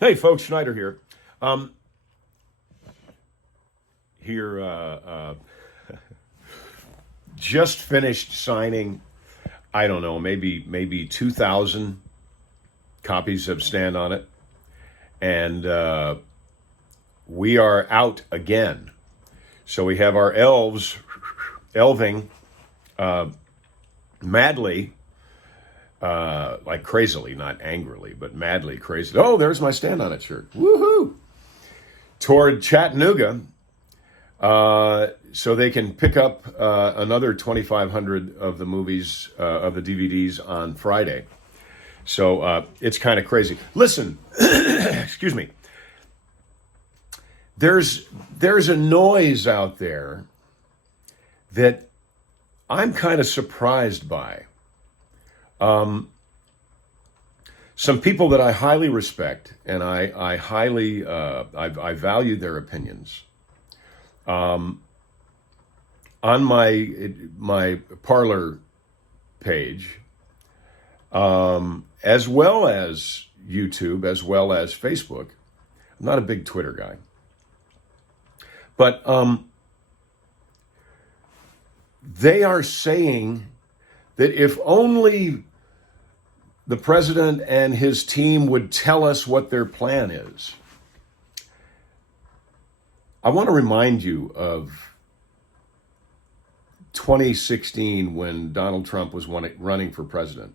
Hey, folks, Schneider here. Um, here, just finished signing. I don't know, maybe 2,000 copies of Stand on It, and we are out again. So we have our elves elving madly, like crazily, not angrily, but madly crazy. Oh, there's my Stand on It shirt. Woohoo! Toward Chattanooga, so they can pick up another 2,500 of the movies, of the DVDs on Friday. So it's kind of crazy. Listen, excuse me. There's a noise out there that I'm kind of surprised by. Some people that I highly respect and I highly I value their opinions. On my Parlor page, as well as YouTube, as well as Facebook. I'm not a big Twitter guy, but they are saying that if only the president and his team would tell us what their plan is. I want to remind you of 2016 when Donald Trump was running for president.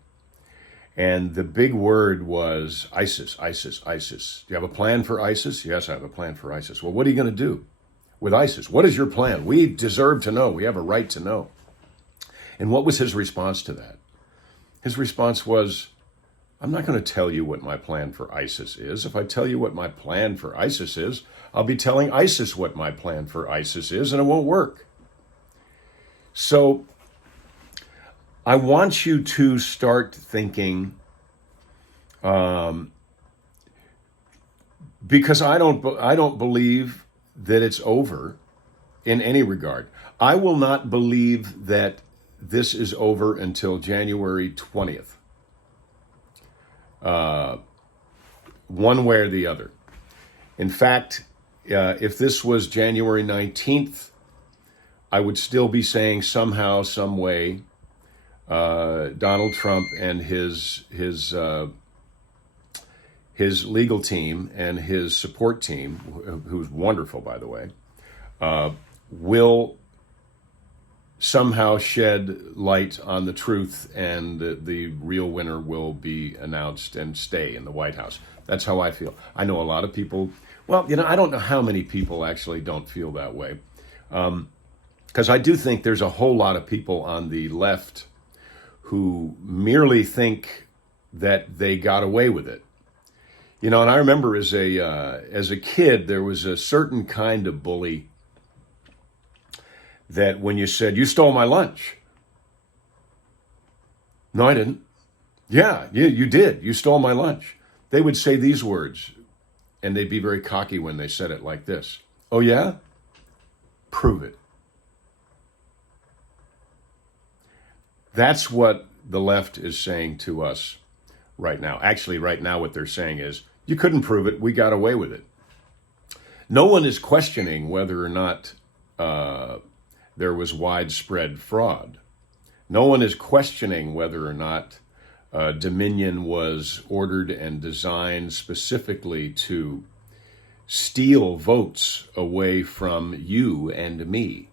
And the big word was ISIS, ISIS, ISIS. Do you have a plan for ISIS? Yes, I have a plan for ISIS. Well, what are you going to do with ISIS? What is your plan? We deserve to know. We have a right to know. And what was his response to that? His response was, I'm not going to tell you what my plan for ISIS is. If I tell you what my plan for ISIS is, I'll be telling ISIS what my plan for ISIS is, and it won't work. So I want you to start thinking, because I don't believe that it's over in any regard. I will not believe that this is over until January 20th. One way or the other. In fact, if this was January 19th, I would still be saying somehow, some way, Donald Trump and his legal team and his support team, who's wonderful, by the way, will somehow shed light on the truth, and the real winner will be announced and stay in the White House. That's how I feel. I know a lot of people, well, I don't know how many people actually don't feel that way. Because I do think there's a whole lot of people on the left who merely think that they got away with it. And I remember as a kid, there was a certain kind of bully that when you said, you stole my lunch. No, I didn't. Yeah, you did. You stole my lunch. They would say these words, and they'd be very cocky when they said it like this. Oh, yeah? Prove it. That's what the left is saying to us right now. Actually, right now, what they're saying is, you couldn't prove it. We got away with it. No one is questioning whether or not there was widespread fraud. No one is questioning whether or not Dominion was ordered and designed specifically to steal votes away from you and me.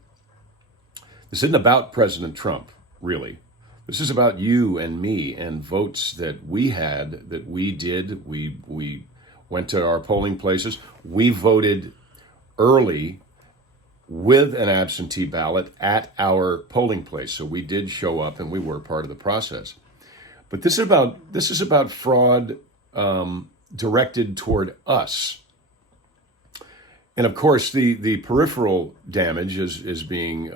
This isn't about President Trump, really. This is about you and me and votes that we had, that we did. We went to our polling places. We voted early with an absentee ballot at our polling place. So we did show up and we were part of the process. But this is about fraud directed toward us. And of course, the peripheral damage is being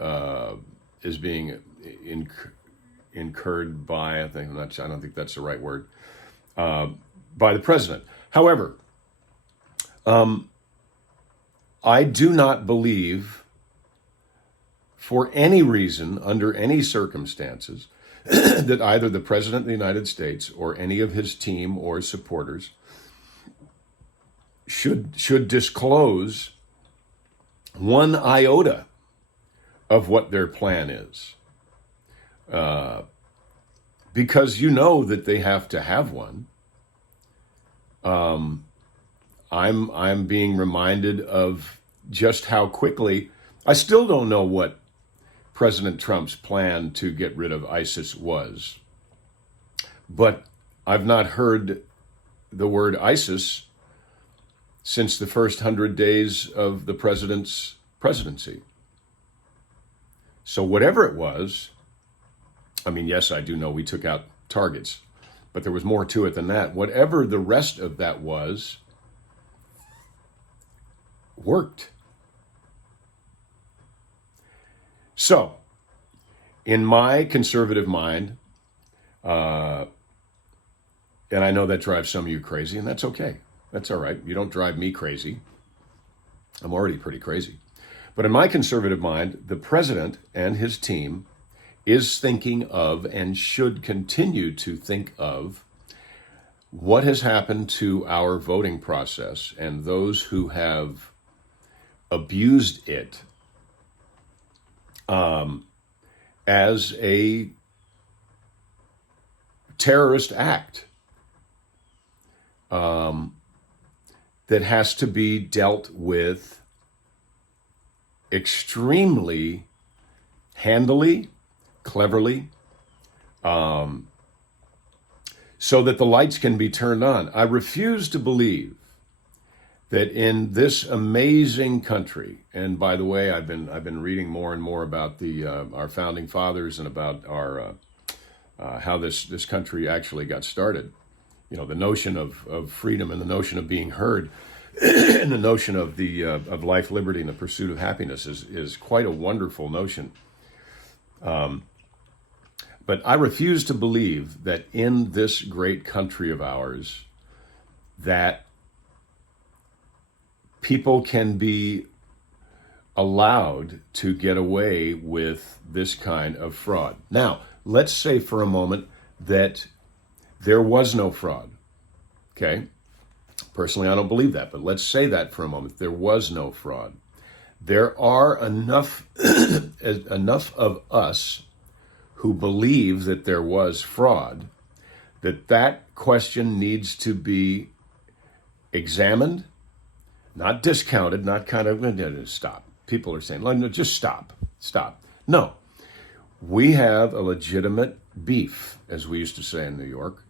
incurred by, I don't think that's the right word, by the president. However, I do not believe, for any reason, under any circumstances, that either the President of the United States or any of his team or supporters should disclose one iota of what their plan is, because you know that they have to have one. I'm being reminded of just how quickly. I still don't know what President Trump's plan to get rid of ISIS was, but I've not heard the word ISIS since the first 100 days of the president's presidency. So whatever it was, I mean, yes, I do know we took out targets, but there was more to it than that. Whatever the rest of that was, worked. So, in my conservative mind, and I know that drives some of you crazy, and that's okay. That's all right. You don't drive me crazy. I'm already pretty crazy. But in my conservative mind, the president and his team is thinking of, and should continue to think of, what has happened to our voting process and those who have abused it as a terrorist act that has to be dealt with extremely handily, cleverly, so that the lights can be turned on. I refuse to believe that in this amazing country, and by the way, I've been reading more and more about our founding fathers and about our how this country actually got started. You know, the notion of freedom and the notion of being heard and the notion of of life, liberty, and the pursuit of happiness is quite a wonderful notion. But I refuse to believe that in this great country of ours, that people can be allowed to get away with this kind of fraud. Now, let's say for a moment that there was no fraud, okay? Personally, I don't believe that, but let's say that for a moment. There was no fraud. There are enough of us who believe that there was fraud, that question needs to be examined, not discounted, not kind of, stop. People are saying, no, just stop. No, we have a legitimate beef, as we used to say in New York,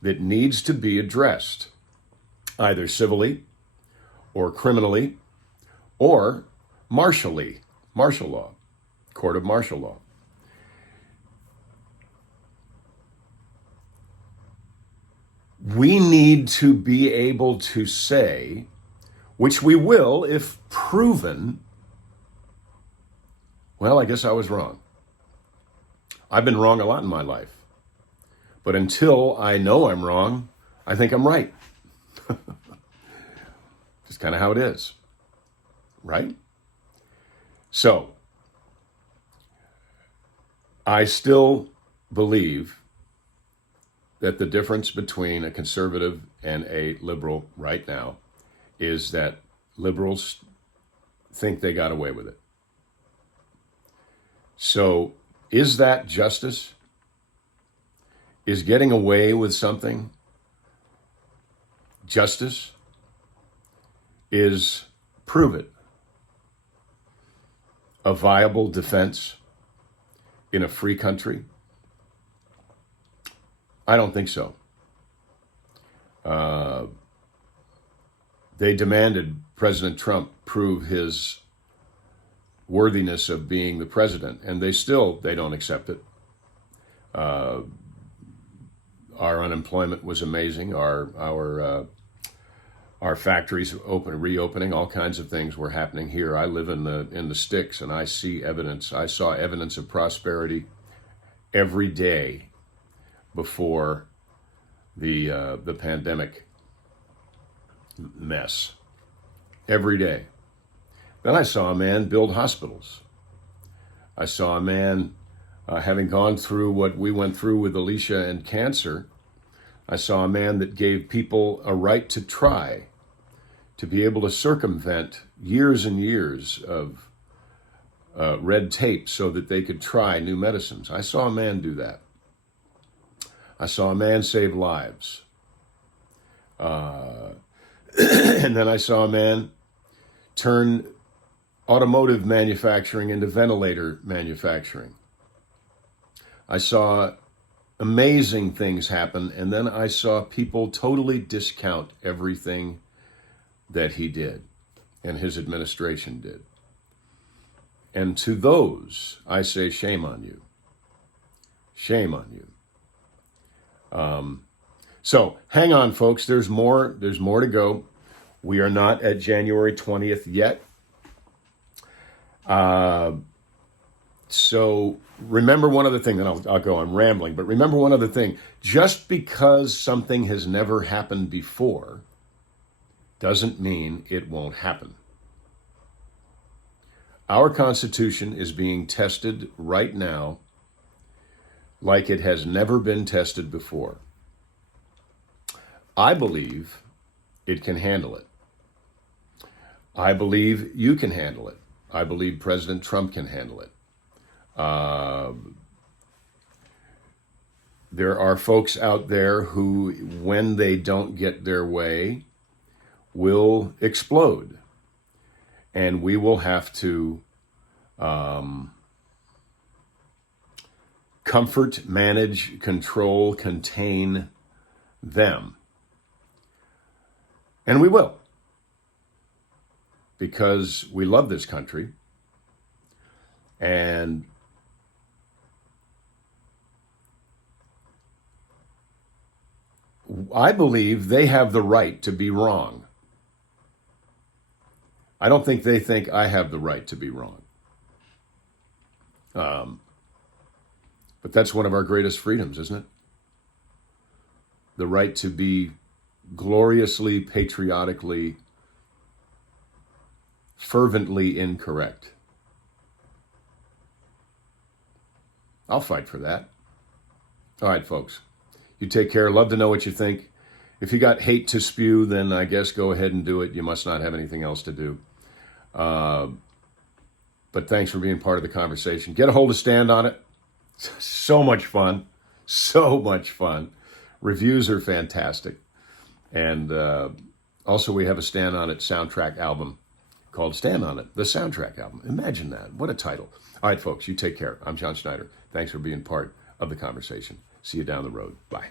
that needs to be addressed, either civilly or criminally or martially, martial law, court of martial law. We need to be able to say, which we will if proven, well, I guess I was wrong. I've been wrong a lot in my life. But until I know I'm wrong, I think I'm right. Just kind of how it is, right? So, I still believe that the difference between a conservative and a liberal right now is that liberals think they got away with it. So, is that justice? Is getting away with something justice? Is, prove it, a viable defense in a free country? I don't think so. They demanded President Trump prove his worthiness of being the president, and they don't accept it. Our unemployment was amazing. Our factories reopening, all kinds of things were happening here. I live in the sticks, and I see evidence. I saw evidence of prosperity every day before the pandemic mess. Every day. Then I saw a man build hospitals. I saw a man, having gone through what we went through with Alicia and cancer, I saw a man that gave people a right to try to be able to circumvent years and years of red tape so that they could try new medicines. I saw a man do that. I saw a man save lives. And then I saw a man turn automotive manufacturing into ventilator manufacturing. I saw amazing things happen, and then I saw people totally discount everything that he did and his administration did. And to those, I say, shame on you. Shame on you. So hang on, folks. There's more to go. We are not at January 20th yet. So remember one other thing, then I'll go on rambling, but remember one other thing. Just because something has never happened before doesn't mean it won't happen. Our Constitution is being tested right now like it has never been tested before. I believe it can handle it. I believe you can handle it. I believe President Trump can handle it. There are folks out there who, when they don't get their way, will explode. And we will have to comfort, manage, control, contain them. And we will. Because we love this country. And I believe they have the right to be wrong. I don't think they think I have the right to be wrong. But that's one of our greatest freedoms, isn't it? The right to be gloriously, patriotically, fervently incorrect. I'll fight for that. All right, folks. You take care. Love to know what you think. If you got hate to spew, then I guess go ahead and do it. You must not have anything else to do. But thanks for being part of the conversation. Get a hold of Stand On It. So much fun. So much fun. Reviews are fantastic. And also we have a Stand On It soundtrack album called Stand On It, the soundtrack album. Imagine that. What a title. All right, folks, you take care. I'm John Schneider. Thanks for being part of the conversation. See you down the road. Bye.